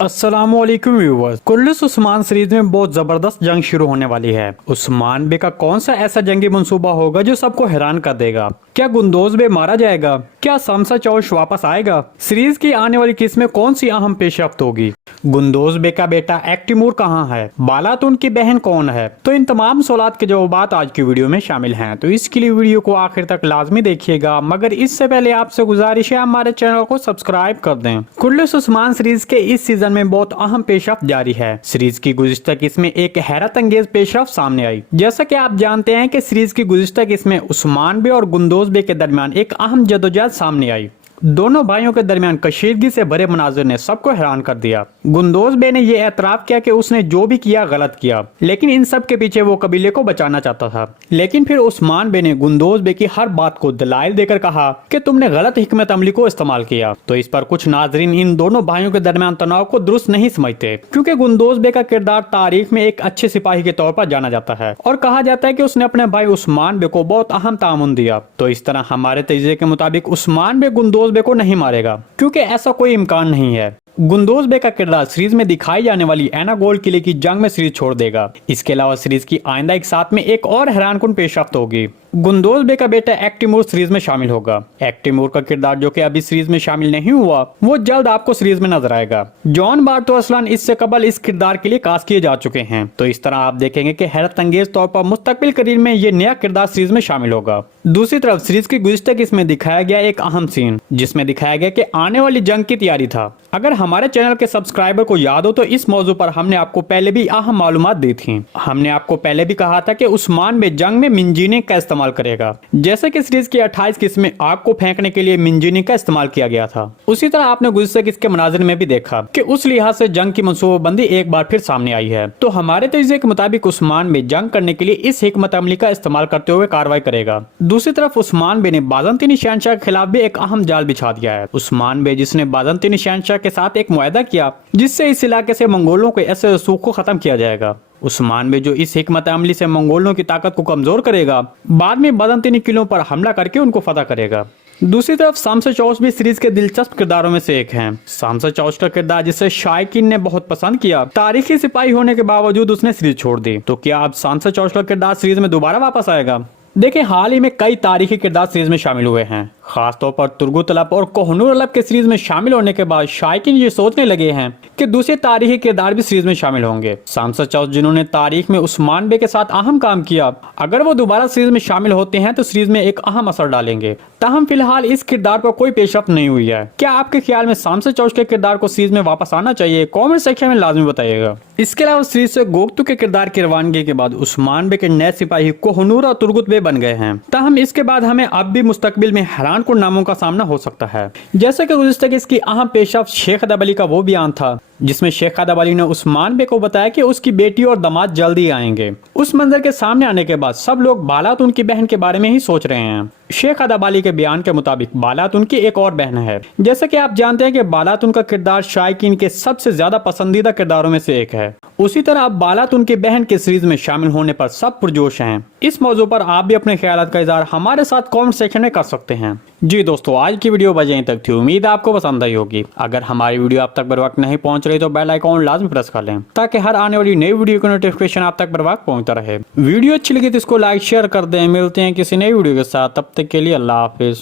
अस्सलामुअलैकुम viewers. कुल्लुस Usman series में बहुत जबरदस्त जंग शुरू होने वाली है। उस्मान बे का कौन सा ऐसा जंगी मंसूबा होगा जो सबको हैरान कर देगा? क्या गुंदोज बे मारा जाएगा? क्या शमशा चौश वापस आएगा? सीरीज की आने वाली किस्त में कौन सी अहम पेशरफ्त होगी? गुंदोज बे का बेटा एक्टिमूर कहाँ है? बालातून की बहन कौन है? तो इन तमाम सवालात के जवाब आज की वीडियो में शामिल हैं, तो इसके लिए वीडियो को आखिर तक लाजमी देखिएगा। मगर इससे पहले आपसे गुजारिश है हमारे चैनल को सब्सक्राइब कर दें। कुल्लुस उस्मान सीरीज के इस सीजन में बहुत अहम पेशरफ्त जारी है। सीरीज की गुज़िश्ता किस्त में एक हैरत अंगेज पेशरफ्त सामने आई। जैसा कि आप जानते हैं कि सीरीज की गुज़िश्ता किस्त में उस्मान बे और गुंदोज बे के दरमियान एक अहम जदोजहद सामने आई। दोनों भाइयों के दरमियान कशीदगी से भरे मनाजिर ने सबको हैरान कर दिया। गुंदोज बे ने यह एतराफ किया कि उसने जो भी किया गलत किया, लेकिन इन सब के पीछे वो कबीले को बचाना चाहता था। लेकिन फिर उस्मान बे ने गुंदोज बे की हर बात को दलाइल देकर कहा कि तुमने गलत हिकमत अमली को इस्तेमाल किया। तो इस पर कुछ नाजरीन इन दोनों भाइयों के दरमियान तनाव को दुरुस्त नहीं समझते, क्योंकि गुंदोज बे का किरदार तारीख में एक अच्छे सिपाही के तौर पर जाना जाता है और कहा जाता है कि उसने अपने भाई उस्मान बे को बहुत अहम तामुन दिया। तो इस तरह हमारे तजज़िये के मुताबिक उस्मान बे गुंदोज बे को नहीं मारेगा, क्योंकि ऐसा कोई इम्कान नहीं है। गुंदोज बे का किरदार सीरीज में दिखाई जाने वाली एना गोल्ड किले की जंग में सीरीज छोड़ देगा। इसके अलावा सीरीज की आइंदा एक साथ में एक और हैरानकुन पेशरफ्त होगी। गुंदोज बे का बेटा एक्टिमूर सीरीज में शामिल होगा। एक्टिमूर का किरदार जो कि अभी सीरीज में शामिल नहीं हुआ, वो जल्द आपको सीरीज में नजर आएगा। जॉन बार्टो असलान इससे कबल इस किरदार के लिए कास्ट किए जा चुके हैं। तो इस तरह आप देखेंगे कि हैरत अंगेज तौर पर मुस्तकबिल करीब में ये नया किरदार सीरीज में शामिल होगा। दूसरी तरफ सीरीज की गुज़िश्ता किस्त में दिखाया गया एक अहम सीन, जिसमें दिखाया गया कि आने वाली जंग की तैयारी था। अगर हमारे चैनल के सब्सक्राइबर को याद हो तो इस मौजू पर हमने आपको पहले भी अहम मालूमात दी थी। हमने आपको पहले भी कहा था कि उस्मान बे जंग में मिंजीने का इस्तेमाल करेगा। जैसे कि सीरीज की 28 किस्त में आग को फेंकने के लिए मिंजीने का इस्तेमाल किया गया था, उसी तरह आपने गुज़िश्ता किस्त के मनाजिर में भी देखा कि उस लिहाज से जंग की मनसूबाबंदी एक बार फिर सामने आई है। तो हमारे तजज़िये के मुताबिक उस्मान बे जंग करने के लिए इस हिकमत अमली का इस्तेमाल करते हुए कार्रवाई करेगा। दूसरी तरफ उस्मान बे ने बाज़ंतीनी शहंशाह के खिलाफ भी एक अहम जाल बिछा दिया है। उस्मान बे जिसने बाज़ंतीनी शहंशाह के साथ एक मुआहदा किया जिससे इस इलाके से मंगोलों के ऐसे रसूख को खत्म किया जाएगा। उस्मान बे जो इस हिकमत अमली से मंगोलों की ताकत को कमजोर करेगा, बाद में बाज़ंतीनी किलों पर हमला करके उनको फतह करेगा। दूसरी तरफ शमशा चौश भी सीरीज के दिलचस्प किरदारों में से एक हैं। शमशा चौश का किरदार जिसे शायकीन ने बहुत पसंद किया, तारीखी सिपाही होने के बावजूद उसने सीरीज छोड़ दी। तो क्या अब शमशा चौश का किरदार सीरीज में दोबारा वापस आएगा? देखिए, हाल ही में कई तारीखी किरदार सीरीज में शामिल हुए हैं। खासतौर पर तुर्गुत अलब और कोहनूर अलब के सीरीज में शामिल होने के बाद शायकीन ये सोचने लगे हैं कि दूसरे तारीखी किरदार भी सीरीज में शामिल होंगे। शमशा चौश जिन्होंने तारीख में उस्मान बे के साथ अहम काम किया, अगर वो दोबारा सीरीज में शामिल होते हैं तो सीरीज में एक अहम असर डालेंगे। ताहम फिलहाल इस किरदार पर कोई पेशरफ्त नहीं हुई है। क्या आपके ख्याल में शमशा चौश के किरदार को सीरीज में वापस आना चाहिए? कॉमेंट सेक्शन में लाजमी बताइएगा। इसके अलावा सीरीज से गोगतू के किरदार की रवानगी के बाद उस्मान बे के नए सिपाही कोहनूर और तुर्गुत बे बन गए हैं। ताहम इसके बाद हमें अब भी मुस्तकबिल में हैरान कुन नामों का सामना हो सकता है। जैसे कि गुज़िश्ता इसकी अहम पेशरफ्त शेख अदब अली का वो बयान था, जिसमें शेख अदब अली ने उस्मान बे को बताया कि उसकी बेटी और दामाद जल्दी आएंगे। उस मंजर के सामने आने के बाद सब लोग बालातून की बहन के बारे में ही सोच रहे हैं। शेख अदब अली के बयान के मुताबिक बालातून की एक और बहन है। जैसे कि आप जानते हैं कि बालातून का किरदार शायकीन के सबसे ज्यादा पसंदीदा किरदारों में से एक है। उसी तरह अब बालातून की बहन के सीरीज में शामिल होने पर सब पुरजोश हैं। इस मौजू पर आप भी अपने ख्यालात का इज़हार हमारे साथ कमेंट सेक्शन में कर सकते हैं। जी दोस्तों, आज की वीडियो बस यहीं तक थी। उम्मीद है आपको पसंद आई होगी। अगर हमारी वीडियो आप तक बर वक्त नहीं पहुंच रही तो बेल आइकॉन लाजमी प्रेस कर लें, ताकि हर आने वाली नई वीडियो की नोटिफिकेशन आप तक बर वक्त पहुंचता रहे। वीडियो अच्छी लगी तो इसको लाइक शेयर कर दें। मिलते हैं किसी नई वीडियो के साथ, तब तक के लिए अल्लाह हाफिज।